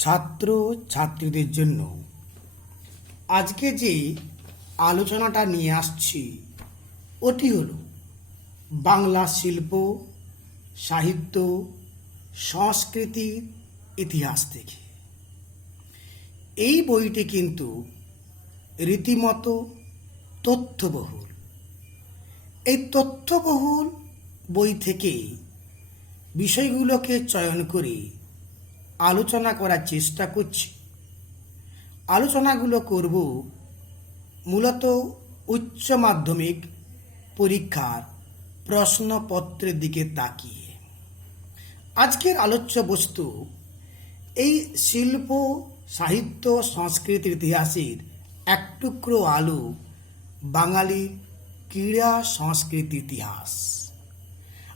ছাত্র ছাত্রীদের জন্য। আজকে যে আলোচনাটা নিয়ে আসছি, ওটি হলো বাংলা শিল্প, সাহিত্য সংস্কৃতির ইতিহাস থেকে। এই বইটি কিন্তু রীতিমতো তথ্যবহুল। এই তথ্যবহুল বই থেকে বিষয়গুলোকে চয়ন করে আলোচনা করার চেষ্টা করছি। আলোচনাগুলো করব মূলত উচ্চ মাধ্যমিক পরীক্ষার প্রশ্নপত্রের দিকে তাকিয়ে। আজকের আলোচ্য বস্তু এই শিল্প, সাহিত্য, সংস্কৃতির ইতিহাসের এক টুকরো আলো বাঙালি ক্রীড়া সংস্কৃতি ইতিহাস।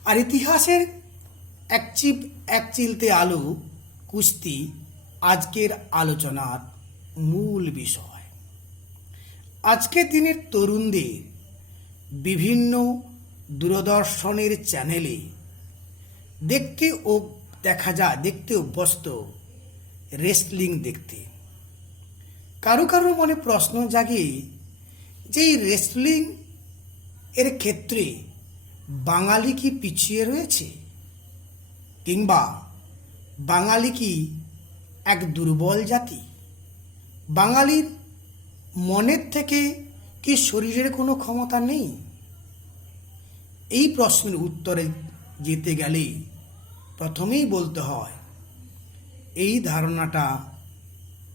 আর ইতিহাসের এক চিপ, এক চিলতে আলো কুস্তি আজকের আলোচনার মূল বিষয়। আজকের দিনের তরুণদের বিভিন্ন দূরদর্শনের চ্যানেলে দেখতে ও দেখা যায়, দেখতে অভ্যস্ত রেসলিং দেখতে। কারও কারও মনে প্রশ্ন জাগে যে এই রেসলিং এর ক্ষেত্রে বাঙালি কি পিছিয়ে রয়েছে কিংবা বাঙালি কি এক দুর্বল জাতি? বাঙালির মনের থেকে কি শরীরের কোনো ক্ষমতা নেই? এই প্রশ্নের উত্তরে যেতে গেলে প্রথমেই বলতে হয়, এই ধারণাটা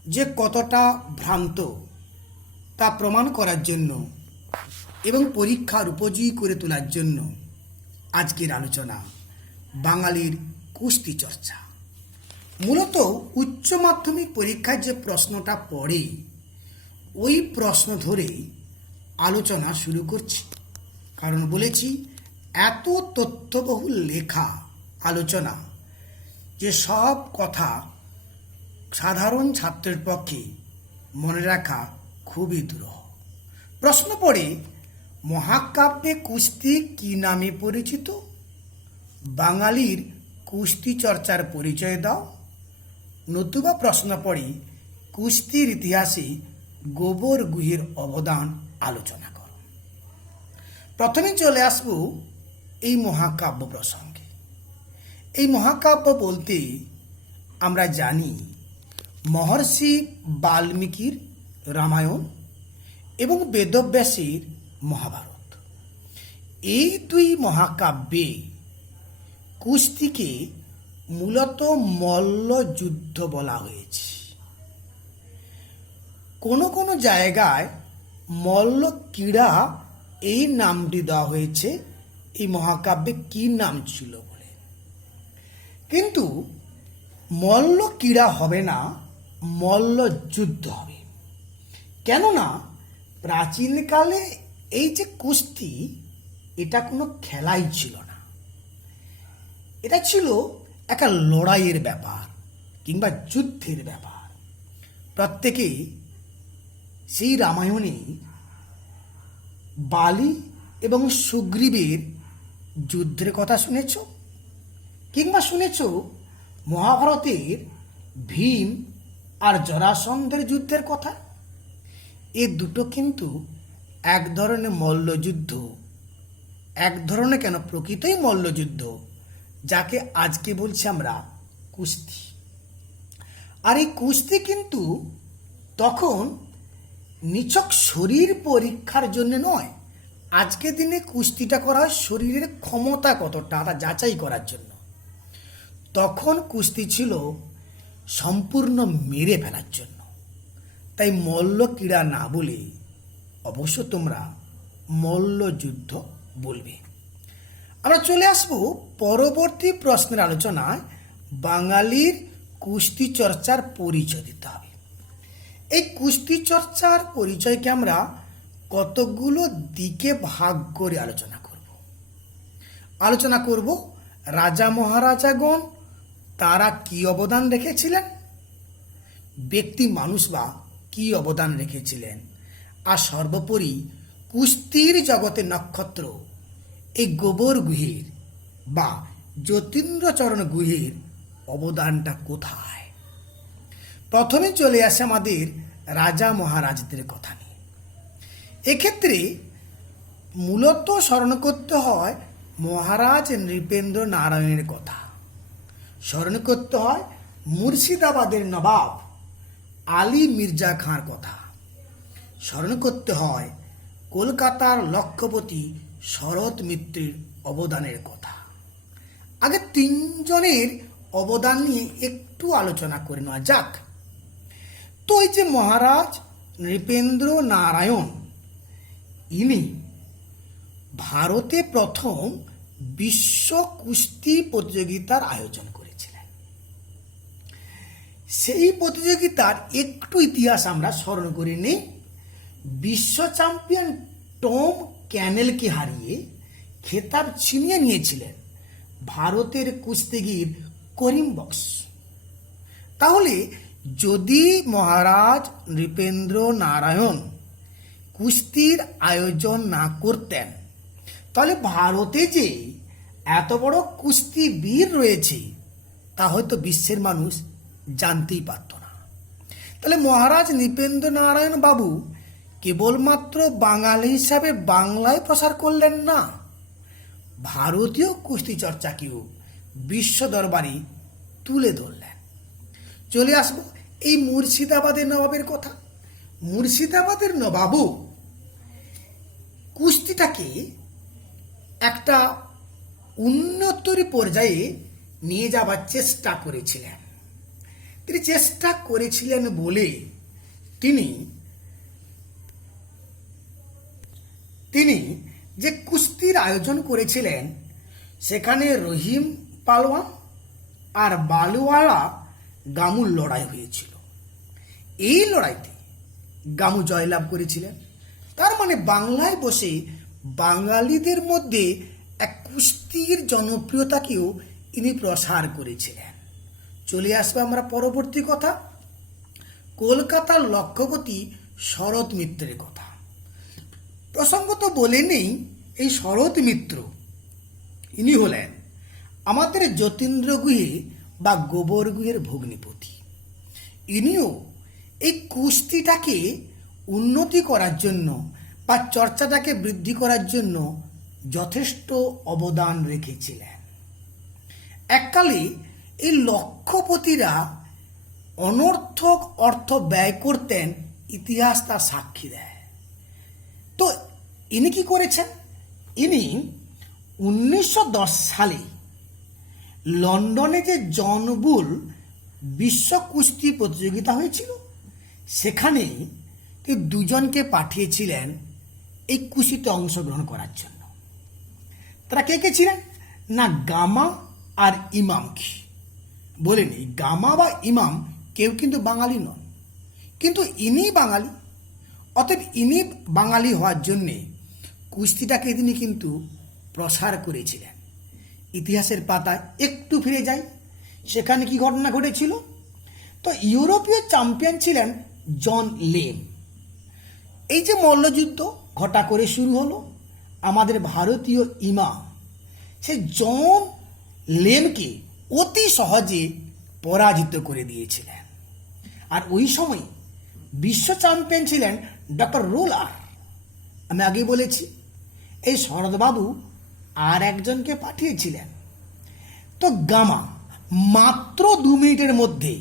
যে কতটা ভ্রান্ত তা প্রমাণ করার জন্য এবং পরীক্ষার উপযোগী করে তোলার জন্য আজকের আলোচনা বাঙালির কুস্তি চর্চা। মূলত উচ্চ মাধ্যমিক পরীক্ষায় যে প্রশ্নটা পড়ে, ওই প্রশ্ন ধরে আলোচনা শুরু করছি। কারণ বলেছি, এত তথ্যবহুল লেখা আলোচনা যে সব কথা সাধারণ ছাত্রের পক্ষে মনে রাখা খুবই দুরূহ। প্রশ্ন পড়ে, মহাকাব্যে কুস্তি কি নামে পরিচিত? বাঙালির কুস্তি চর্চার পরিচয় দাও। নতুবা প্রশ্ন পড়ে, কুস্তির ইতিহাসে গোবর গুহের অবদান আলোচনা করো। প্রথমে চলে আসব এই মহাকাব্য প্রসঙ্গে। এই মহাকাব্য বলতে আমরা জানি, মহর্ষি বাল্মীকির রামায়ণ এবং বেদব্যাসের মহাভারত। এই দুই মহাকাব্যে কুস্তিকে মূলত মল্লযুদ্ধ বলা হয়েছে। কোনো কোনো জায়গায় মল্ল ক্রীড়া এই নামটি দেওয়া হয়েছে, এই মহাকাব্যে কি নাম ছিল বলে। কিন্তু মল্ল ক্রীড়া হবে না মল্ল যুদ্ধ হবে। কেননা প্রাচীনকালে এই যে কুস্তি, এটা কোনো খেলাই ছিল না। এটা ছিল একটা লড়াইয়ের ব্যাপার কিংবা যুদ্ধের ব্যাপার। প্রত্যেকে সেই রামায়ণে বালি এবং সুগ্রীবের যুদ্ধের কথা শুনেছ? কিংবা শুনেছ মহাভারতের ভীম আর জরাসন্ধের যুদ্ধের কথা? এ দুটো কিন্তু এক ধরনের মল্লযুদ্ধ, এক ধরনের কেন প্রকৃতই মল্লযুদ্ধ যাকে আজকে বলছি আমরা কুস্তি। আর এই কুস্তি কিন্তু তখন নিছক শরীর পরীক্ষার জন্য নয়, আজকে দিনে কুস্তিটা করা হয় শরীরের ক্ষমতা কতটা, তা যাচাই করার জন্য। তখন কুস্তি ছিল সম্পূর্ণ মেরে ফেলার জন্য। তাই মল্ল ক্রীড়া না বলে অবশ্য তোমরা মল্লযুদ্ধ বলবে। আমরা চলে আসব পরবর্তী প্রশ্নের আলোচনায় বাঙালির কুস্তি চর্চার পরিচয় দিতে হবে। এই কুস্তি চর্চার পরিচয়কে আমরা কতগুলো দিকে ভাগ করে আলোচনা করব? আলোচনা করব রাজা মহারাজাগণ তারা কি অবদান রেখেছিলেন? ব্যক্তি মানুষ বা কি অবদান রেখেছিলেন? আর সর্বোপরি কুস্তির জগতে নক্ষত্র এই গোবর গুহের বা যতীন্দ্রচরণ গুহের অবদানটা কোথায়? প্রথমে চলে আসে আমাদের রাজা মহারাজদের কথা নিয়ে। এক্ষেত্রে মূলত স্মরণ করতে হয় মহারাজ নৃপেন্দ্র নারায়ণের কথা। স্মরণ করতে হয় মুর্শিদাবাদের নবাব আলী মির্জা খাঁর কথা। স্মরণ করতে হয় কলকাতার লক্ষ্যপতি শরৎ মিত্রের অবদানের কথা। আগে তিনজনের অবদান নিয়ে একটু আলোচনা করে নেওয়া যাক। তো এই যে মহারাজ নৃপেন্দ্র নারায়ণ, ইনি ভারতে প্রথম বিশ্ব কুস্তি প্রতিযোগিতার আয়োজন করেছিলেন। সেই প্রতিযোগিতার একটু ইতিহাস আমরা স্মরণ করে নিই বিশ্ব চ্যাম্পিয়ন টম ক্যানেলকে হারিয়ে খেতাব ছিনিয়ে নিয়েছিলেন। ভারতের কুস্তিগির করিম বক্স। তাহলে যদি মহারাজ নৃপেন্দ্র নারায়ণ কুস্তির আয়োজন না করতেন, তাহলে ভারতে যে এত বড় কুস্তিবীর রয়েছে, তা হয়তো বিশ্বের মানুষ জানতেই পারত না। তাহলে মহারাজ নৃপেন্দ্র নারায়ণ বাবু কেবলমাত্র বাঙালি হিসাবে বাংলায় প্রসার করলেন না? ভারতীয় কুস্তি চর্চাকেও বিশ্ব দরবারে তুলে ধরলেন। চলে আসব এই মুর্শিদাবাদের নবাবের কথা। মুর্শিদাবাদের নবাবও কুস্তিটাকে একটা উন্নতর পর্যায়ে নিয়ে যাবার চেষ্টা করেছিলেন। তিনি চেষ্টা করেছিলেন বলে তিনি তিনি যে কুস্তির আয়োজন করেছিলেন, সেখানে রহিম পালোয়ান আর বালুয়ালা গামুর লড়াই হয়েছিল। এই লড়াইতে গামু জয়লাভ করেছিলেন। তার মানে বাংলায় বসে বাঙালিদের মধ্যে এক কুস্তির জনপ্রিয়তাকেও ইনি প্রসার করেছিলেন। চলে আসব আমরা পরবর্তী কথা। কলকাতার লক্ষ্যপতি শরৎ মিত্রের কথা। প্রসঙ্গত বলে নেই এই শরৎ মিত্র। ইনি হলেন আমাদের যতীন্দ্র গুহে বা গোবর গুহের ভগ্নিপতি। ইনিও এই কুস্তিটাকে উন্নতি করার জন্য বা চর্চাটাকে বৃদ্ধি করার জন্য যথেষ্ট অবদান রেখেছিলেন। এককালে এই লক্ষ্যপতিরা অনর্থক অর্থ ব্যয় করতেন, ইতিহাস তার সাক্ষী দেয়। তো ইনি কি করেছেন? ইনি উনিশশো দশ সালে লন্ডনে যে জনবুল বিশ্ব কুস্তি প্রতিযোগিতা হয়েছিল, সেখানে দুজনকে পাঠিয়েছিলেন, এই কুস্তিতে অংশগ্রহণ করার জন্য। তারা কে কে ছিলেন? না, গামা আর ইমাম বলেনি, গামা বা ইমাম কেউ কিন্তু বাঙালি নন। কিন্তু ইনি বাঙালি। অতএব ইনি বাঙালি হওয়ার জন্যে কুস্তিটাকে তিনি কিন্তু প্রসার করেছিলেন। ইতিহাসের পাতায় একটু ফিরে যায় সেখানে কি ঘটনা ঘটেছিল? তো ইউরোপীয় চ্যাম্পিয়ন ছিলেন জন লেম। এই যে মল্লযুদ্ধ ঘটা করে শুরু হলো, আমাদের ভারতীয় ইমা সে জন লেমকে অতি সহজে পরাজিত করে দিয়েছিলেন। আর ওই সময় বিশ্ব চ্যাম্পিয়ন ছিলেন ডক্টর রোলার। আমি আগে বলেছি, এই শরৎবাবু আর একজনকে পাঠিয়েছিলেন। তো গামা, মাত্র দু মিনিটের মধ্যে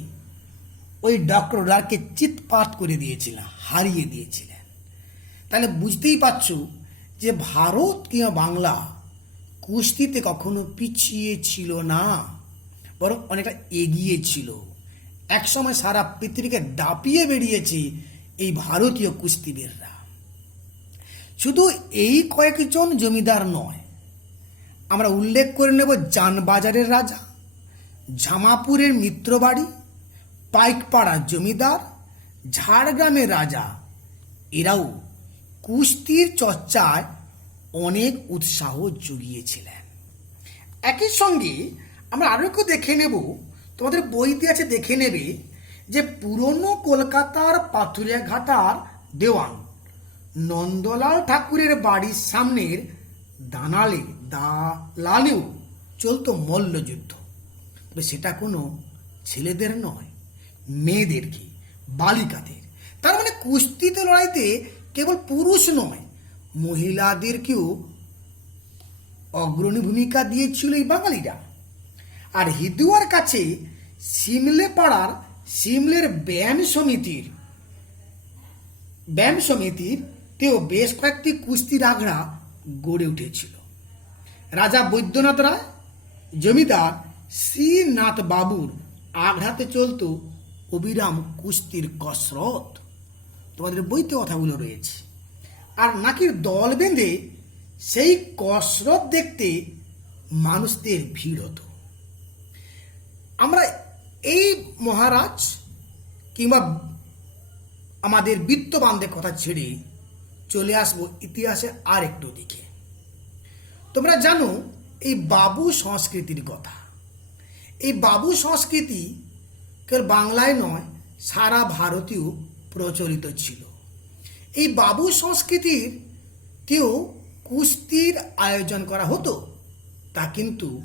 ওই ডক্টর রোলারকে চিৎপাত করে দিয়েছিলেন, হারিয়ে দিয়েছিলেন। তাহলে বুঝতেই পারছ যে ভারত কিংবা বাংলা কুস্তিতে কখনো পিছিয়ে ছিল না, বরং অনেকটা এগিয়ে ছিল। একসময় সারা পৃথিবীকে দাপিয়ে বেরিয়েছে এই ভারতীয় কুস্তিবীররা শুধু এই কয়েকজন জমিদার নয়, আমরা উল্লেখ করে নেব জানবাজারের রাজা ঝামাপুরের মিত্রবাড়ি, পাইকপাড়ার জমিদার, ঝাড়গ্রামের রাজা। এরাও কুস্তির চর্চায় অনেক উৎসাহ জুগিয়েছিলেন। একই সঙ্গে আমরা আরও একটু দেখে নেব, তোমাদের বইতে আছে দেখে নেবে যে পুরনো কলকাতার পাথুরিয়া ঘাটার দেওয়ান, নন্দলাল ঠাকুরের বাড়ির সামনের দানালে দালালেও চলতো মল্লযুদ্ধ। তবে সেটা কোনো ছেলেদের নয় মেয়েদেরকে বালিকাদের। তার মানে কুস্তিতে লড়াইতে কেবল পুরুষ নয়, মহিলাদেরকেও অগ্রণী ভূমিকা দিয়েছিল এই বাঙালিরা। আর হিদুয়ার কাছে সিমলে পাড়ার সিমলের ব্যায়াম সমিতির। ব্যায়াম সমিতির তেও বেশ কয়েকটি কুস্তির আখড়া গড়ে উঠেছিল। রাজা বৈদ্যনাথ রায়, জমিদার শ্রীনাথ বাবুর আঘাতে চলতো অবিরাম কুস্তির কসরত। তোমাদের বইতে কথাগুলো রয়েছে। আর নাকি দল বেঁধে সেই কসরত দেখতে মানুষদের ভিড় হতো। আমরা এই মহারাজ কিংবা আমাদের বিত্তবানদের কথা ছেড়ে চলে আসব ইতিহাসে আর একটু দিকে। তোমরা জানো, এই বাবু সংস্কৃতির কথা। এই বাবু সংস্কৃতি কেবল বাংলায় নয়, সারা ভারতীয় প্রচলিত ছিল। এই বাবু সংস্কৃতির তেও কুস্তির আয়োজন করা হতো, তা কিন্তু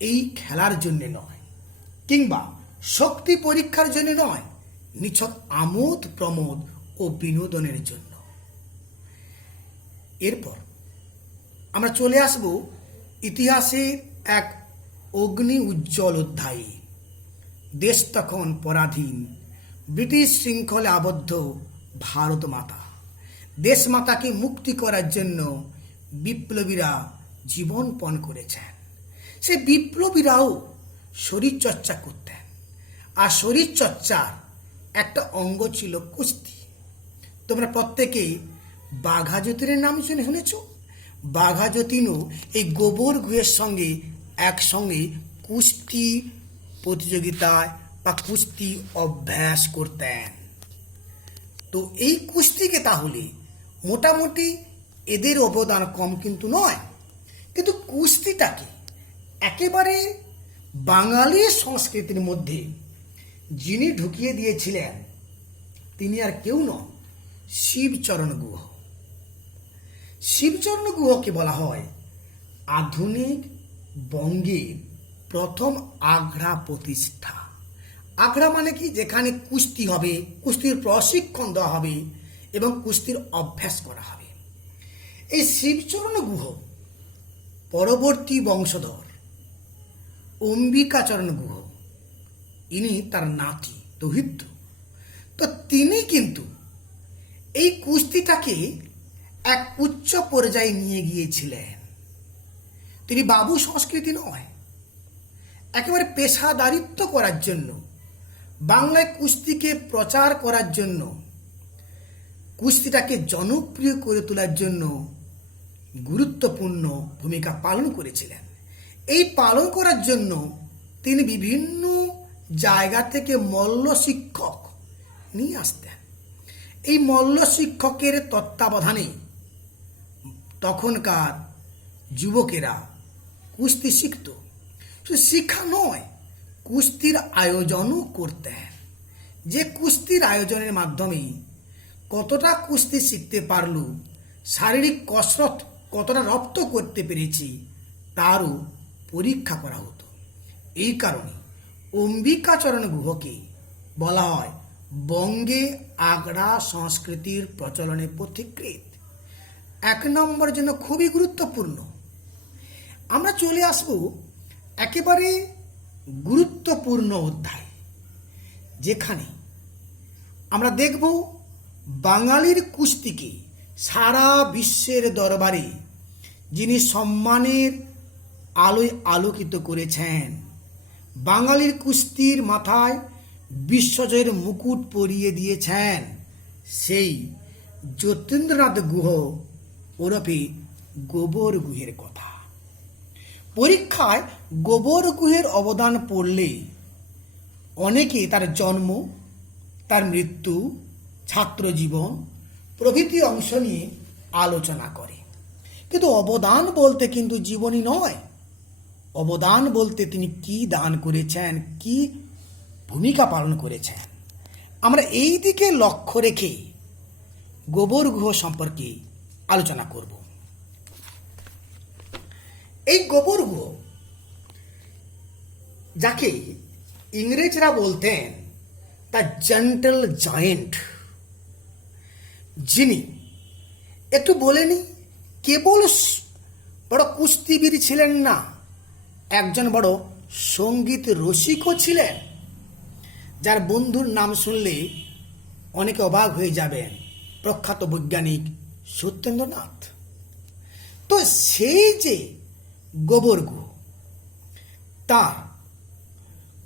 এই খেলার জন্যে নয়, কিংবা শক্তি পরীক্ষার জন্য নয়, নিছক আমোদ, প্রমোদ ও বিনোদনের জন্য। এরপর আমরা চলে আসব ইতিহাসের এক অগ্নি উজ্জ্বল অধ্যায়ে। দেশ তখন পরাধীন, ব্রিটিশ শৃঙ্খলে আবদ্ধ ভারত মাতা। দেশ মাতাকে মুক্তি করার জন্য বিপ্লবীরা জীবনপণ করেছেন। সে বিপ্লবীরাও শরীরচর্চা করতেন। আর শরীরচর্চার একটা অঙ্গ ছিল কুস্তি। তোমরা প্রত্যেকে বাঘা যতীনের নাম শুনে শুনেছ? বাঘা যতীনও এই গোবর গুহের সঙ্গে একসঙ্গে কুস্তি প্রতিযোগিতায় বা কুস্তি অভ্যাস করতেন। তো এই কুস্তিকে তাহলে মোটামুটি এদের অবদান কম কিন্তু নয়। কিন্তু কুস্তিটাকে একেবারে বাঙালি সংস্কৃতির মধ্যে যিনি ঢুকিয়ে দিয়েছিলেন, তিনি আর কেউ নন, শিবচরণ গুহ। শিবচরণ গুহকে বলা হয় আধুনিক বঙ্গের প্রথম আগ্রা প্রতিষ্ঠা। আগ্রা মানে কি? যেখানে কুস্তি হবে, কুস্তির প্রশিক্ষণ দেওয়া হবে এবং কুস্তির অভ্যাস করা হবে। এই শিবচরণ গুহ পরবর্তী বংশধর অম্বিকাচরণ গুহ ইনি তার নাতি, দহিত্র। তো তিনি কিন্তু এই কুস্তিটাকে এক উচ্চ পর্যায়ে নিয়ে গিয়েছিলেন। তিনি বাবু সংস্কৃতি নয়, একেবারে পেশাদারিত্ব করার জন্য, বাংলায় কুস্তিকে প্রচার করার জন্য, কুস্তিটাকে জনপ্রিয় করে তোলার জন্য গুরুত্বপূর্ণ ভূমিকা পালন করেছিলেন। এই পালন করার জন্য তিনি বিভিন্ন জায়গা থেকে মল্ল শিক্ষক নিয়ে আসতেন। এই মল্ল শিক্ষকের তত্ত্বাবধানে তখনকার যুবকেরা কুস্তি শিখত। শুধু শিক্ষা নয়, কুস্তির আয়োজনও করতেন। যে কুস্তির আয়োজনের মাধ্যমে কতটা কুস্তি শিখতে পারল, শারীরিক কসরত কতটা রপ্ত করতে পেরেছি, তারও পরীক্ষা করা হতো। এই কারণে অম্বিকাচরণ গুহকে বলা হয় বঙ্গে আগ্রা সংস্কৃতির প্রচলনে পথিকৃত এক নম্বর জন্য খুবই গুরুত্বপূর্ণ। আমরা চলে আসব একেবারে গুরুত্বপূর্ণ অধ্যায়, যেখানে আমরা দেখব বাঙালির কুস্তিকে সারা বিশ্বের দরবারে যিনি সম্মানের আলোয় আলোকিত করেছেন। বাঙালির কুস্তির মাথায় বিশ্বজয়ের মুকুট পরিয়ে দিয়েছেন সেই যতীন্দ্রনাথ গুহ ওরফে গোবর গুহের কথা। পরীক্ষায় গোবর গুহের অবদান পড়লে অনেকে তার জন্ম, তার মৃত্যু, ছাত্র জীবন, প্রভৃতি অংশ নিয়ে আলোচনা করে। কিন্তু অবদান বলতে কিন্তু জীবনী নয়। অবদান বলতে তিনি কি দান করেছেন, কি ভূমিকা পালন করেছেন। আমরা এই দিকে লক্ষ্য রেখে গোবর গুহ সম্পর্কে আলোচনা করব। এই গোবর গুহ যাকে ইংরেজরা বলতেন দ্য জেন্টেল জায়েন্ট, যিনি একটু বলেনি কেবল বড় কুস্তিবীর ছিলেন না একজন বড় সংগীত রসিকও ছিলেন, যার বন্ধুর নাম শুনলে অনেকে অবাক হয়ে যাবেন। প্রখ্যাত বৈজ্ঞানিক সত্যেন্দ্রনাথ। তো সেই যে গোবর গুহ তার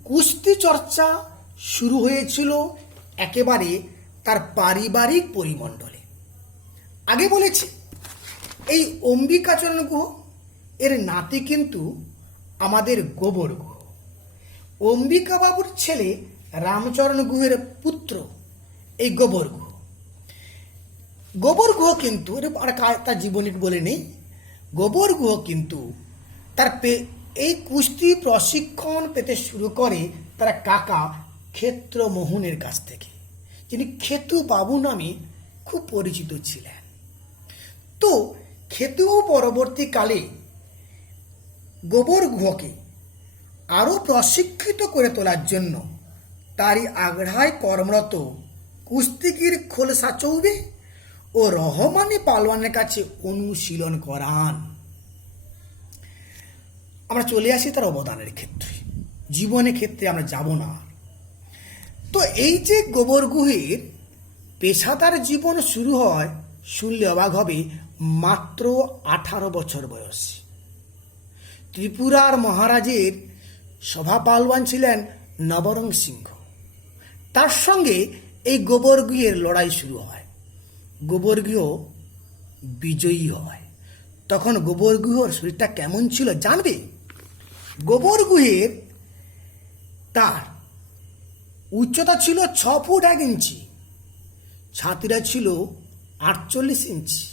কুস্তি চর্চা শুরু হয়েছিল একেবারে তার পারিবারিক পরিমণ্ডলে। আগে বলেছি, এই অম্বিকাচরণ গুহ এর নাতি কিন্তু আমাদের গোবর। গুহ অম্বিকা বাবুর ছেলে রামচরণ গুহের পুত্র, এই গোবর গুহ। গোবর গুহ কিন্তু আর তার জীবনী বলে নেই। গোবর গুহ কিন্তু তার এই কুস্তি প্রশিক্ষণ পেতে শুরু করে তার কাকা ক্ষেত্র মোহনের কাছ থেকে। যিনি খেতু বাবু নামে খুব পরিচিত ছিলেন। তো খেতু পরবর্তীকালে গোবর গুহকে আরও প্রশিক্ষিত করে তোলার জন্য তারই আগ্রায় কর্মরত কুস্তিগির খোলসা চৌবে ও রহমানি পালোয়ানের কাছে অনুশীলন করান। আমরা চলে আসি তার অবদানের ক্ষেত্রে। জীবনের ক্ষেত্রে আমরা যাব না। তো এই যে গোবর গুহের পেশাদার জীবন শুরু হয়, শুনলে অবাক হবে, মাত্র আঠারো বছর বয়সে। ত্রিপুরার মহারাজের সভা পালওয়ান ছিলেন নবরং সিংহ। তার সঙ্গে এই গোবরগৃহের লড়াই শুরু হয়। গোবরগৃহ বিজয়ী হয়। তখন গোবরগৃহর শরীরটা কেমন ছিল জানবে? গোবরগুহের তার উচ্চতা ছিল ছ ফুট এক ইঞ্চি ছাতিরা ছিল আটচল্লিশ ইঞ্চি,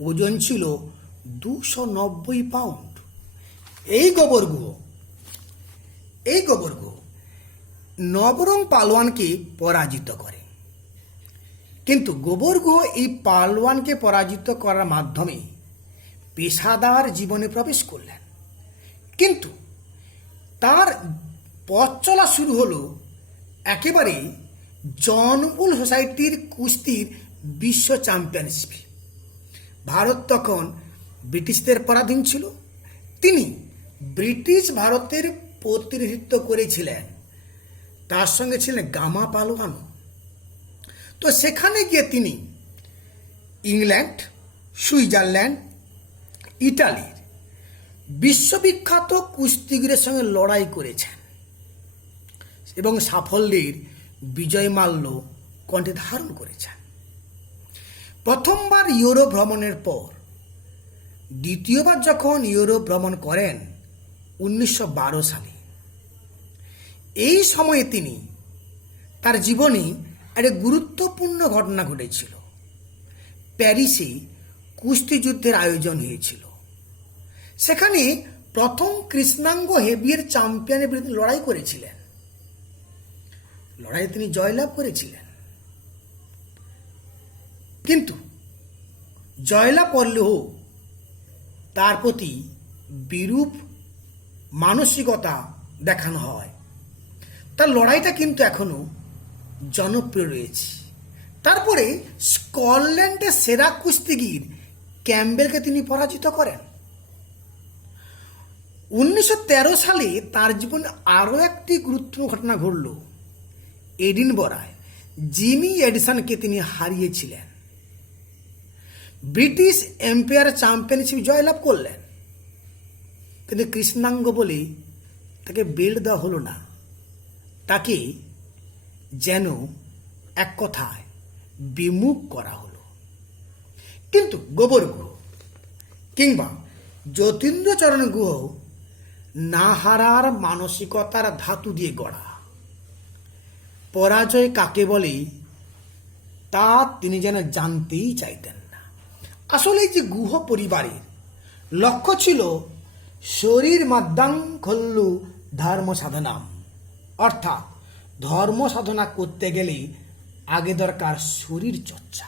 ওজন ছিল দুশো নব্বই পাউন্ড। এই গোবরগুহ এই গোবরগুহ নবরং পালোয়ানকে পরাজিত করে। কিন্তু গোবরগুহ এই পালোয়ানকে পরাজিত করার মাধ্যমে পেশাদার জীবনে প্রবেশ করলেন। কিন্তু তার পথ চলা শুরু হলো একেবারে জনবুল সোসাইটির কুস্তির বিশ্ব চ্যাম্পিয়নশিপে। ভারত তখন ব্রিটিশদের পরাধীন ছিল। তিনি ব্রিটিশ ভারতের প্রতিনিধিত্ব করেছিলেন। তার সঙ্গে ছিলেন গামা পালোয়ানও তো সেখানে গিয়ে তিনি ইংল্যান্ড, সুইজারল্যান্ড, ইটালির বিশ্ববিখ্যাত কুস্তিগিরের সঙ্গে লড়াই করেছেন এবং সাফল্যের বিজয় মাল্য কণ্ঠে ধারণ করেছেন। প্রথমবার ইউরোপ ভ্রমণের পর, দ্বিতীয়বার যখন ইউরোপ ভ্রমণ করেন উনিশশো বারো সালে। এই সময়ে তিনি তার জীবনে একটা গুরুত্বপূর্ণ ঘটনা ঘটেছিল। প্যারিসে কুস্তি যুদ্ধের আয়োজন হয়েছিল। সেখানে প্রথম কৃষ্ণাঙ্গ হেভিয়ের চ্যাম্পিয়নের বিরুদ্ধে লড়াই করেছিলেন। লড়াইয়ে তিনি জয়লাভ করেছিলেন। কিন্তু জয়লাভ করলেও তার প্রতি বিরূপ মানসিকতা দেখানো হয়। তার লড়াইটা কিন্তু এখনও জনপ্রিয় রয়েছে। তারপরে স্কটল্যান্ডের সেরা কুস্তিগির ক্যাম্বেলকে তিনি পরাজিত করেন। উনিশশো তেরো সালে তার জীবনে আরও একটি গুরুত্বপূর্ণ ঘটনা ঘটল। এডিন বরায় জিমি এডিসনকে তিনি হারিয়েছিলেন। ব্রিটিশ এম্পায়ার চ্যাম্পিয়নশিপ জয়লাভ করলেন। কিন্তু কৃষ্ণাঙ্গ বলে তাকে বেল্ট দেওয়া হলো না। তাকে যেন এক কথায় বিমুখ করা হলো। কিন্তু গোবর গুহ কিংবা যতীন্দ্রচরণ গুহ না হারার মানসিকতার ধাতু দিয়ে গড়া। পরাজয় কাকে বলে তা তিনি যেন জানতেই চাইতেন না। আসলে যে গুহ পরিবারের লক্ষ্য ছিল শরীর মাদ্যাং খল্লু ধর্ম সাধনা। অর্থাৎ ধর্ম সাধনা করতে গেলে আগে দরকার শরীর চর্চা।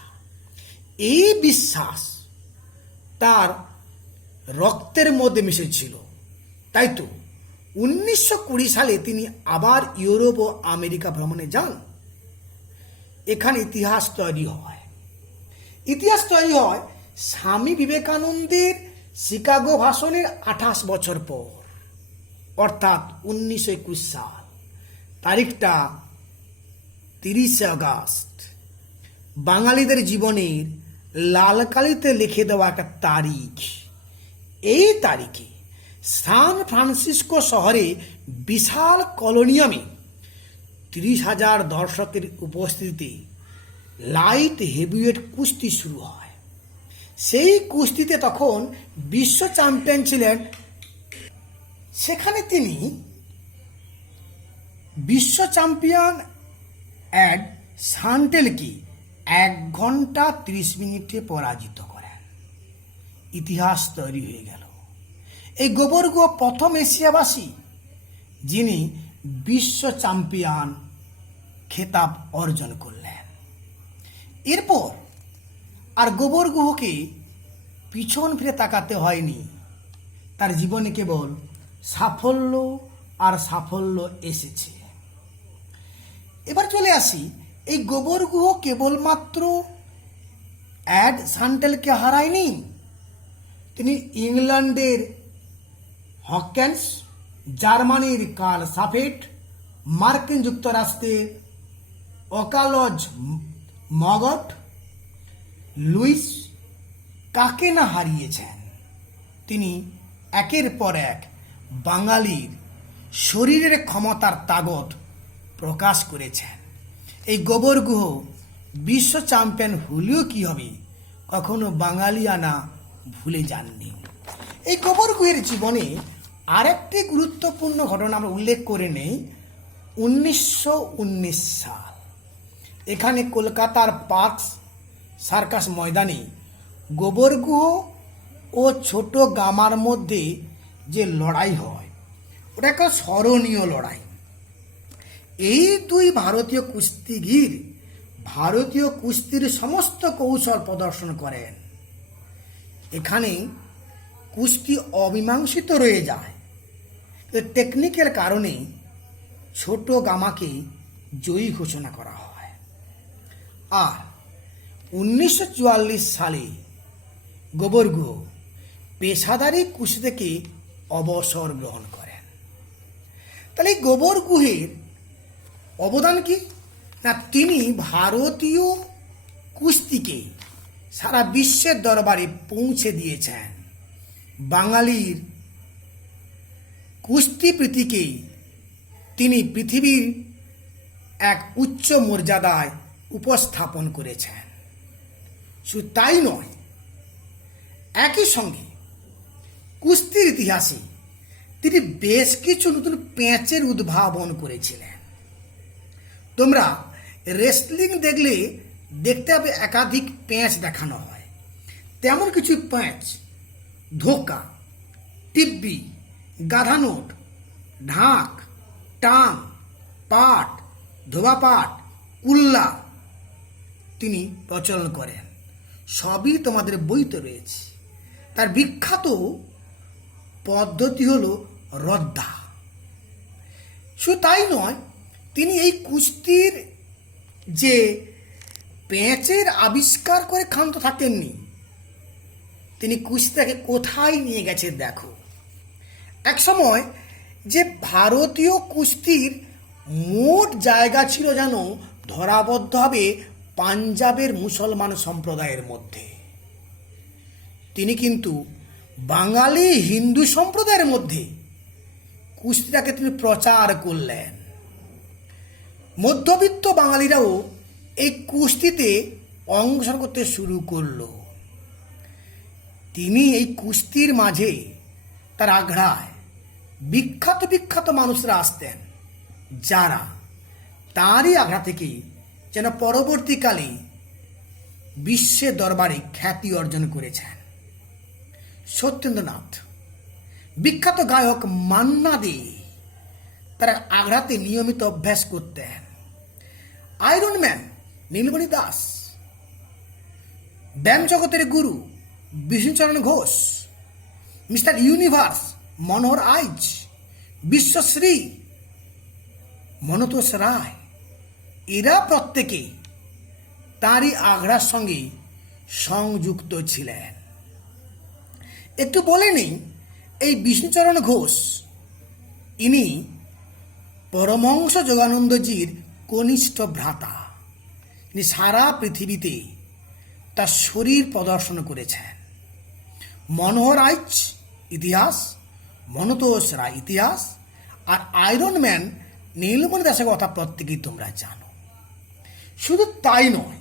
এই বিশ্বাস তার রক্তের মধ্যে মিশেছিল। তাই তো উনিশশো কুড়ি সালে তিনি আবার ইউরোপ ও আমেরিকা ভ্রমণে যান। এখানে ইতিহাস তৈরি হয়। ইতিহাস তৈরি হয় স্বামী বিবেকানন্দের শিকাগো ভাষণের আঠাশ বছর পর, অর্থাৎ উনিশশো একুশ সাল, তারিখটা তিরিশে আগস্ট। বাঙালিদের জীবনের লাল কালিতে লিখে দেওয়া একটা তারিখ। এই তারিখে সান ফ্রান্সিসকো শহরে বিশাল কলোনিয়ামে তিরিশ হাজার দর্শকের উপস্থিতিতে লাইট হেভিওয়েট কুস্তি শুরু হয়। সেই কুস্তিতে তখন বিশ্ব চ্যাম্পিয়ন ছিলেন। সেখানে তিনি বিশ্ব চ্যাম্পিয়ন অ্যাড সান্টেলকে এক ঘণ্টা ত্রিশ মিনিটে পরাজিত করেন। ইতিহাস তৈরি হয়ে গেল। এই গোবর্গ প্রথম এশিয়াবাসী, যিনি বিশ্ব চ্যাম্পিয়ন খেতাব অর্জন করলেন। এরপর আর গোবর গুহকে পিছন ফিরে তাকাতে হয়নি। তার জীবনে কেবল সাফল্য আর সাফল্য এসেছে। এবার চলে আসি, এই গোবর গুহ কেবলমাত্র অ্যাড সান্টেলকে হারায়নি? তিনি ইংল্যান্ডের হকেন্স, জার্মানির কার্ল সাফেট, মার্কিন যুক্তরাষ্ট্রের অকালজ মগট লুইস কাকে না হারিয়েছেন? তিনি একের পর এক বাঙালির শরীরের ক্ষমতার তাগত প্রকাশ করেছেন। এই গোবর গুহ বিশ্ব চ্যাম্পিয়ন হলেও কি হবে কখনো বাঙালিয়ানা ভুলে যাননি। এই গোবর গুহের জীবনে আরেকটি গুরুত্বপূর্ণ ঘটনা আমরা উল্লেখ করে নেই, উনিশশো উনিশ সাল। এখানে কলকাতার পার্ক সার্কাস ময়দানে। গোবরগুহ ও ছোট গামার মধ্যে যে লড়াই হয় ওটা একটা স্মরণীয় লড়াই। এই দুই ভারতীয় কুস্তিগির ভারতীয় কুস্তির সমস্ত কৌশল প্রদর্শন করেন। এখানে কুস্তি অমীমাংসিত রয়ে যায়। টেকনিক্যাল কারণে ছোট গামাকে জয়ী ঘোষণা করা হয়। আর উনিশশো চুয়াল্লিশ সালে গোবরগুহ পেশাদারি কুশি থেকে অবসর গ্রহণ করেন। তাহলে গোবর গুহের অবদান কি? না তিনি ভারতীয় কুস্তিকে সারা বিশ্বের দরবারে পৌঁছে দিয়েছেন। বাঙালির কুস্তি প্রীতিকে তিনি পৃথিবীর এক উচ্চ মর্যাদায় উপস্থাপন করেছেন। শুধু তাই নয়, একই সঙ্গে কুস্তির ইতিহাসে তিনি বেশ কিছু নতুন প্যাঁচের উদ্ভাবন করেছিলেন। তোমরা রেসলিং দেখলে দেখতে হবে একাধিক প্যাঁচ দেখানো হয়। তেমন কিছু প্যাঁচ, ধোকা, টিব্বি, গাধানোট, ঢাক, টাং, পাট ধোবা পাট উল্লা তিনি প্রচলন করেন। সবই তোমাদের বইতে রয়েছে। তার বিখ্যাত পদ্ধতি হলো রদ্দা। শুধু তাই নয়, তিনি এই কুস্তির যে পেঁচের আবিষ্কার করে ক্ষান্ত থাকেননি, তিনি কুস্তিটাকে কোথায় নিয়ে গেছে দেখো। এক সময় যে ভারতীয় কুস্তির মোট জায়গা ছিল যেন ধরাবদ্ধ হবে পাঞ্জাবের মুসলমান সম্প্রদায়ের মধ্যে। তিনি কিন্তু বাঙালি হিন্দু সম্প্রদায়ের মধ্যে কুস্তিটাকে তিনি প্রচার করলেন। মধ্যবিত্ত বাঙালিরাও এই কুস্তিতে অংশগ্রহণ করতে শুরু করল। তিনি এই কুস্তির মাঝে তার আগ্রায় বিখ্যাত বিখ্যাত মানুষরা আসতেন, যারা তারই আগ্রা থেকে যেন পরবর্তীকালে বিশ্বের দরবারে খ্যাতি অর্জন করেছেন। সত্যেন্দ্রনাথ, বিখ্যাত গায়ক মান্না দে, তারা আগ্রাতে নিয়মিত অভ্যাস করতেন। আয়রন ম্যান নীলমণি দাস, ব্যায়াম জগতের গুরু, বিষ্ণুচরণ ঘোষ, মিস্টার ইউনিভার্স, মনোহর আইচ বিশ্বশ্রী, মনতোষ রায়। এরা প্রত্যেকে তারই আগ্রার সঙ্গে সংযুক্ত ছিলেন। একটু বলে নিই, এই বিষ্ণুচরণ ঘোষ, ইনি পরমহংস যোগানন্দজির কনিষ্ঠ ভ্রাতা। তিনি সারা পৃথিবীতে তার শরীর প্রদর্শন করেছেন। মনোহর আইচ, ইতিহাস, মনতোষ রায় ইতিহাস, আর আয়রন ম্যান নীলমণি দাসের কথা প্রত্যেকেই তোমরা জানো। শুধু তাই নয়,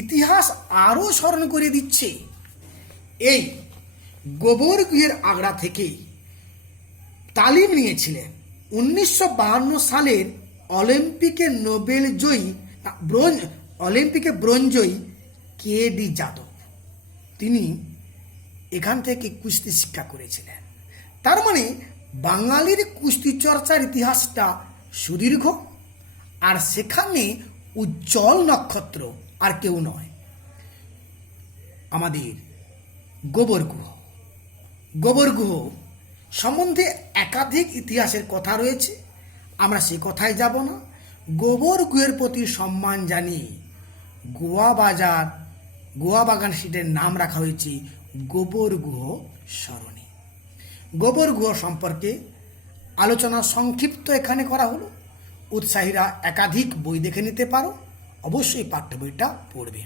ইতিহাস আরও স্মরণ করে দিচ্ছে। এই গোবর গুহের আগ্রা থেকে তালিম নিয়েছিলেন উনিশশো সালের অলিম্পিকে নোবেল জয়ী ব্রোঞ্জ, অলিম্পিকে ব্রোঞ্জয়ী কে ডি যাদব। তিনি এখান থেকে কুস্তি শিক্ষা করেছিলেন। তার মানে বাঙালির কুস্তি চর্চার ইতিহাসটা সুদীর্ঘ, আর সেখানে উজ্জ্বল নক্ষত্র আর কেউ নয়। আমাদের গোবর গুহ। গোবর গুহ সম্বন্ধে একাধিক ইতিহাসের কথা রয়েছে। আমরা সে কথায় যাব না। গোবর গুহের প্রতি সম্মান জানিয়ে গোয়া বাজার, গোয়া বাগান সিটের নাম রাখা হয়েছে গোবর গুহ সরণি। গোবর গুহ সম্পর্কে আলোচনা সংক্ষিপ্ত এখানে করা হলো। উৎসাহীরা একাধিক বই দেখে নিতে পারো। অবশ্যই পাঠ্য বইটা পড়বে।